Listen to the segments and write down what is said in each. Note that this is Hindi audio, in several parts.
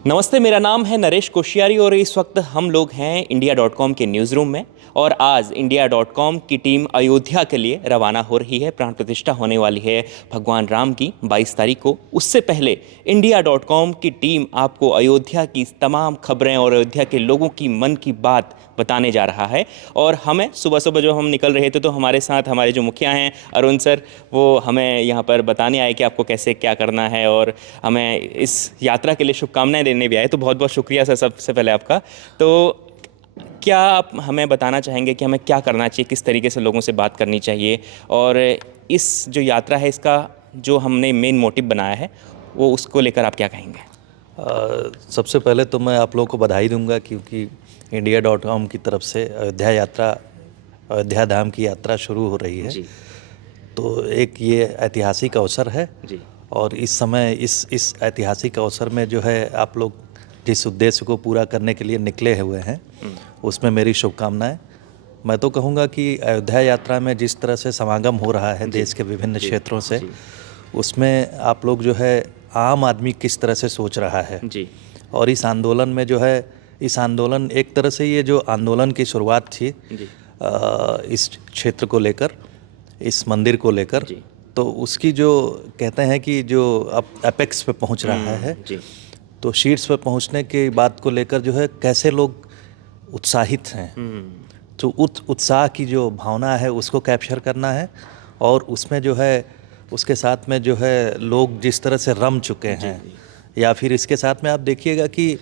नमस्ते, मेरा नाम है नरेश कोशियारी और इस वक्त हम लोग हैं इंडिया.com के न्यूज़ रूम में। और आज इंडिया.com की टीम अयोध्या के लिए रवाना हो रही है। प्राण प्रतिष्ठा होने वाली है भगवान राम की 22 तारीख को। उससे पहले इंडिया.com की टीम आपको अयोध्या की तमाम खबरें और अयोध्या के लोगों की मन की बात बताने जा रहा है। और हमें सुबह सुबह जो हम निकल रहे थे तो हमारे साथ हमारे जो मुखिया हैं अरुण सर, वो हमें यहाँ पर बताने आए कि आपको कैसे क्या करना है और हमें इस यात्रा के लिए शुभकामनाएं देने भी आए। तो बहुत बहुत शुक्रिया सर सबसे पहले आपका। तो क्या आप हमें बताना चाहेंगे कि हमें क्या करना चाहिए, किस तरीके से लोगों से बात करनी चाहिए, और इस जो यात्रा है इसका जो हमने मेन मोटिव बनाया है वो उसको लेकर आप क्या कहेंगे? सबसे पहले तो मैं आप लोगों को बधाई दूंगा क्योंकि इंडिया.com की तरफ से अयोध्या धाम की यात्रा शुरू हो रही है। जी तो एक ये ऐतिहासिक अवसर है। जी और इस समय इस ऐतिहासिक अवसर में जो है आप लोग जिस उद्देश्य को पूरा करने के लिए निकले हुए हैं उसमें मेरी शुभकामनाएं। मैं तो कहूँगा कि अयोध्या यात्रा में जिस तरह से समागम हो रहा है देश के विभिन्न क्षेत्रों से, जी उसमें आप लोग जो है आम आदमी किस तरह से सोच रहा है। जी और इस आंदोलन में जो है इस आंदोलन एक तरह से ये जो आंदोलन की शुरुआत थी जी इस क्षेत्र को लेकर, इस मंदिर को लेकर, जी तो उसकी जो कहते हैं कि जो अब एपेक्स पे पहुंच रहा है, जी तो शीर्ष पे पहुंचने की बात को लेकर जो है कैसे लोग उत्साहित हैं, तो उत्साह की जो भावना है उसको कैप्चर करना है। और उसमें जो है उसके साथ में जो है लोग जिस तरह से रम चुके हैं, या फिर इसके साथ में आप देखिएगा कि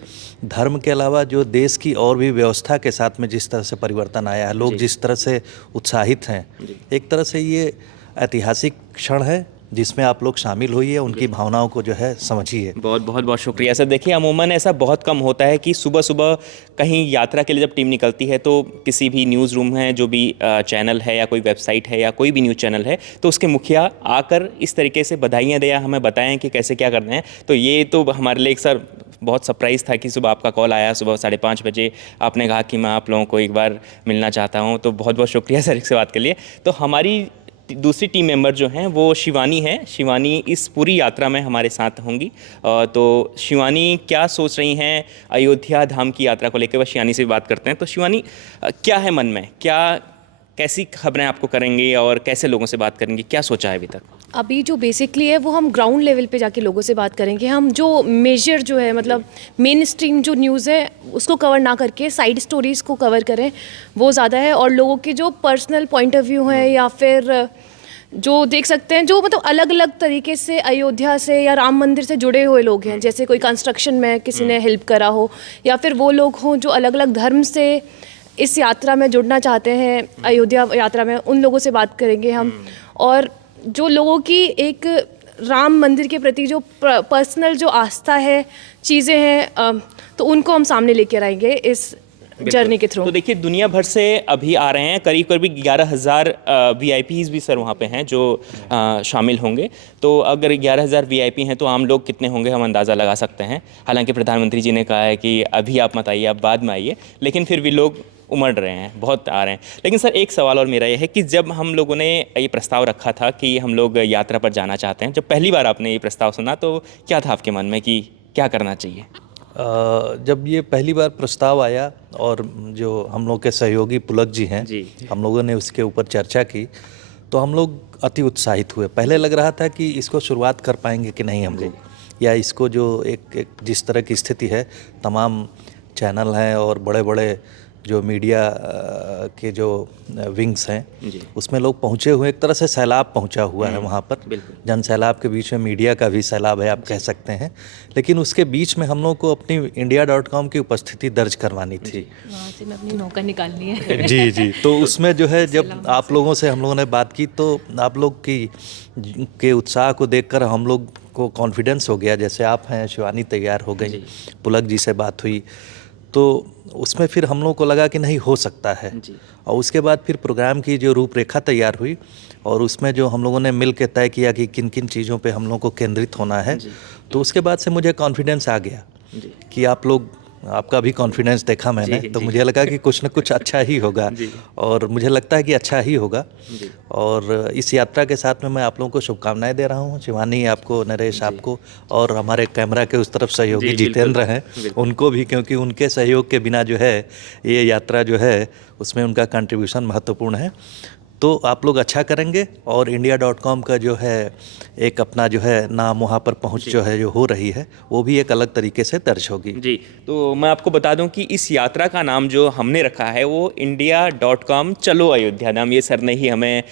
धर्म के अलावा जो देश की और भी व्यवस्था के साथ में जिस तरह से परिवर्तन आया है, लोग जिस तरह से उत्साहित हैं, एक तरह से ये ऐतिहासिक क्षण है जिसमें आप लोग शामिल होइए, उनकी भावनाओं को जो है समझिए। बहुत बहुत बहुत शुक्रिया सर। देखिए, अमूमन ऐसा बहुत कम होता है कि सुबह सुबह कहीं यात्रा के लिए जब टीम निकलती है तो किसी भी न्यूज़ रूम है, जो भी चैनल है या कोई वेबसाइट है या कोई भी न्यूज़ चैनल है, तो उसके मुखिया आकर इस तरीके से बधाइयाँ दें, हमें बताएं कि कैसे क्या करना है। तो ये तो हमारे लिए एक सर बहुत सरप्राइज़ था कि सुबह आपका कॉल आया, सुबह 5:30 बजे आपने कहा कि मैं आप लोगों को एक बार मिलना चाहता हूँ। तो बहुत बहुत शुक्रिया सर इससे बात के लिए। तो हमारी दूसरी टीम मेंबर जो हैं वो शिवानी है। शिवानी इस पूरी यात्रा में हमारे साथ होंगी। तो शिवानी क्या सोच रही हैं अयोध्या धाम की यात्रा को लेकर, वह शिवानी से भी बात करते हैं। तो शिवानी, क्या है मन में, क्या कैसी खबरें आपको करेंगी और कैसे लोगों से बात करेंगी, क्या सोचा है अभी तक? अभी जो बेसिकली है वो हम ग्राउंड लेवल पे जाके लोगों से बात करेंगे। हम जो मेजर जो है मतलब मेन स्ट्रीम जो न्यूज़ है उसको कवर ना करके साइड स्टोरीज़ को कवर करें, वो ज़्यादा है। और लोगों के जो पर्सनल पॉइंट ऑफ व्यू हैं या फिर जो देख सकते हैं जो मतलब अलग अलग तरीके से अयोध्या से या राम मंदिर से जुड़े हुए लोग हैं, जैसे कोई कंस्ट्रक्शन में किसी ने हेल्प करा हो, या फिर वो लोग हों जो अलग अलग धर्म से इस यात्रा में जुड़ना चाहते हैं, अयोध्या यात्रा में, उन लोगों से बात करेंगे हम। और जो लोगों की एक राम मंदिर के प्रति जो पर्सनल जो आस्था है, चीज़ें हैं, तो उनको हम सामने लेकर आएंगे इस जर्नी के थ्रू। तो देखिए, दुनिया भर से अभी आ रहे हैं, करीब करीब 11,000 वीआईपीज भी सर वहाँ पे हैं जो शामिल होंगे। तो अगर 11,000 वीआईपी हैं तो आम लोग कितने होंगे हम अंदाज़ा लगा सकते हैं। हालांकि प्रधानमंत्री जी ने कहा है कि अभी आप मत आइए, आप बाद में आइए, लेकिन फिर भी लोग उमड़ रहे हैं, बहुत आ रहे हैं। लेकिन सर एक सवाल और मेरा ये है कि जब हम लोगों ने ये प्रस्ताव रखा था कि हम लोग यात्रा पर जाना चाहते हैं, जब पहली बार आपने ये प्रस्ताव सुना तो क्या था आपके मन में कि क्या करना चाहिए? जब ये पहली बार प्रस्ताव आया और जो हम लोग के सहयोगी पुलक जी हैं, हम लोगों ने उसके ऊपर चर्चा की, तो हम लोग अति उत्साहित हुए। पहले लग रहा था कि इसको शुरुआत कर पाएंगे कि नहीं हम लोग, या इसको जो एक जिस तरह की स्थिति है, तमाम चैनल हैं और बड़े बड़े जो मीडिया के जो विंग्स हैं उसमें लोग पहुँचे हुए, एक तरह से सैलाब पहुँचा हुआ है वहाँ पर। जन सैलाब के बीच में मीडिया का भी सैलाब है, आप कह सकते हैं। लेकिन उसके बीच में हम लोग को अपनी इंडिया.com की उपस्थिति दर्ज करवानी थी। वहाँ से मैं अपनी नौका निकालनी है। जी जी। तो उसमें जो है जब आप लोगों से हम लोगों ने बात की तो आप लोग की के उत्साह को देखकर हम लोग को कॉन्फिडेंस हो गया। जैसे आप हैं, शिवानी तैयार हो गई, पुलक जी से बात हुई, तो उसमें फिर हम लोग को लगा कि नहीं हो सकता है। और उसके बाद फिर प्रोग्राम की जो रूपरेखा तैयार हुई और उसमें जो हम लोगों ने मिल के तय किया कि किन किन चीज़ों पे हम लोग को केंद्रित होना है, तो उसके बाद से मुझे कॉन्फिडेंस आ गया कि आप लोग आपका भी कॉन्फिडेंस देखा मैंने, तो मुझे लगा कि कुछ न कुछ अच्छा ही होगा, और मुझे लगता है कि अच्छा ही होगा। और इस यात्रा के साथ में मैं आप लोगों को शुभकामनाएं दे रहा हूँ, शिवानी आपको, नरेश आपको, और हमारे कैमरा के उस तरफ सहयोगी जितेंद्र हैं, उनको भी, क्योंकि उनके सहयोग के बिना जो है ये यात्रा जो है उसमें उनका कंट्रीब्यूशन महत्वपूर्ण है। तो आप लोग अच्छा करेंगे, और India.com का जो है एक अपना जो है नाम वहाँ पर पहुँच जो है जो हो रही है, वो भी एक अलग तरीके से दर्ज होगी। जी, तो मैं आपको बता दूं कि इस यात्रा का नाम जो हमने रखा है वो India.com चलो अयोध्या नाम, ये सर ने ही हमें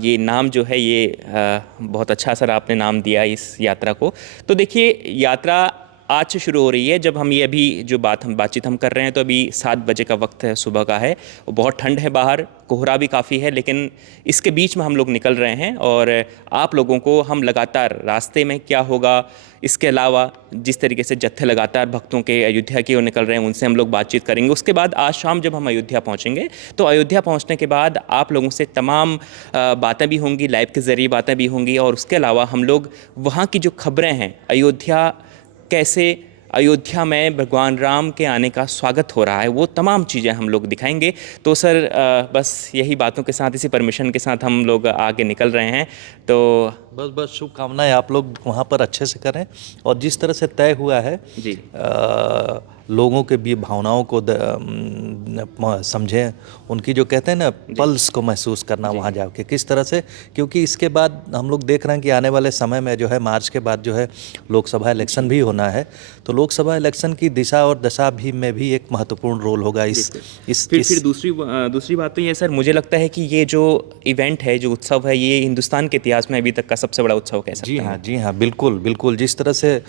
ये नाम जो है ये बहुत अच्छा सर आपने नाम दिया इस यात्रा को। तो देखिए यात्रा आज से शुरू हो रही है। जब हम ये अभी जो बातचीत हम कर रहे हैं तो अभी 7 बजे का वक्त है, सुबह का है, बहुत ठंड है बाहर, कोहरा भी काफ़ी है, लेकिन इसके बीच में हम लोग निकल रहे हैं और आप लोगों को हम लगातार रास्ते में क्या होगा, इसके अलावा जिस तरीके से जत्थे लगातार भक्तों के अयोध्या की ओर निकल रहे हैं उनसे हम लोग बातचीत करेंगे। उसके बाद आज शाम जब हम अयोध्या पहुंचेंगे तो अयोध्या पहुंचने के बाद आप लोगों से तमाम बातें भी होंगी, लाइव के ज़रिए बातें भी होंगी, और उसके अलावा हम लोग वहाँ की जो खबरें हैं, अयोध्या कैसे अयोध्या में भगवान राम के आने का स्वागत हो रहा है, वो तमाम चीज़ें हम लोग दिखाएंगे। तो सर बस यही बातों के साथ, इसी परमिशन के साथ हम लोग आगे निकल रहे हैं। तो बस शुभकामनाएं आप लोग वहाँ पर अच्छे से करें, और जिस तरह से तय हुआ है जी लोगों के भी भावनाओं को समझें, उनकी जो कहते हैं ना पल्स को महसूस करना वहाँ जाके किस तरह से, क्योंकि इसके बाद हम लोग देख रहे हैं कि आने वाले समय में जो है मार्च के बाद जो है लोकसभा इलेक्शन भी होना है, तो लोकसभा इलेक्शन की दिशा और दशा भी में भी एक महत्वपूर्ण रोल होगा फिर दूसरी बात तो ये सर, मुझे लगता है कि ये जो इवेंट है, जो उत्सव है, ये हिंदुस्तान के इतिहास में अभी तक का सबसे बड़ा उत्सव कह सकते हैं। जी हाँ, बिल्कुल बिल्कुल। जिस तरह से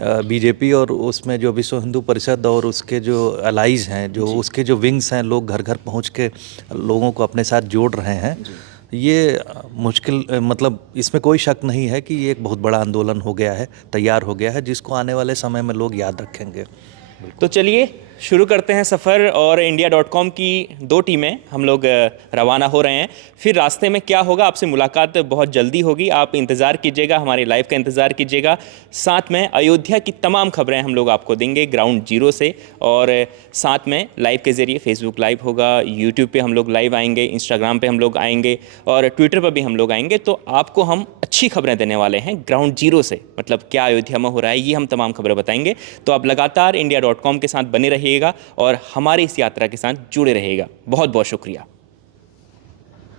बीजेपी और उसमें जो विश्व हिंदू परिषद और उसके जो अलाइज हैं, जो उसके जो विंग्स हैं, लोग घर घर पहुंच के लोगों को अपने साथ जोड़ रहे हैं, ये मुश्किल, मतलब इसमें कोई शक नहीं है कि ये एक बहुत बड़ा आंदोलन हो गया है, तैयार हो गया है, जिसको आने वाले समय में लोग याद रखेंगे। तो चलिए शुरू करते हैं सफ़र, और India.com की 2 टीमें हम लोग रवाना हो रहे हैं। फिर रास्ते में क्या होगा, आपसे मुलाकात बहुत जल्दी होगी, आप इंतज़ार कीजिएगा, हमारी लाइव का इंतज़ार कीजिएगा। साथ में अयोध्या की तमाम खबरें हम लोग आपको देंगे ग्राउंड जीरो से, और साथ में लाइव के ज़रिए फेसबुक लाइव होगा, यूट्यूब पे हम लोग लाइव आएंगे, इंस्टाग्राम पे हम लोग आएंगे, और ट्विटर पर भी हम लोग आएंगे। तो आपको हम अच्छी खबरें देने वाले हैं ग्राउंड जीरो से, मतलब क्या अयोध्या में हो रहा है, ये हम तमाम खबरें बताएंगे। तो आप लगातार India.com के साथ बने रहिएगा और हमारी इस यात्रा के साथ जुड़े रहिएगा। बहुत बहुत शुक्रिया।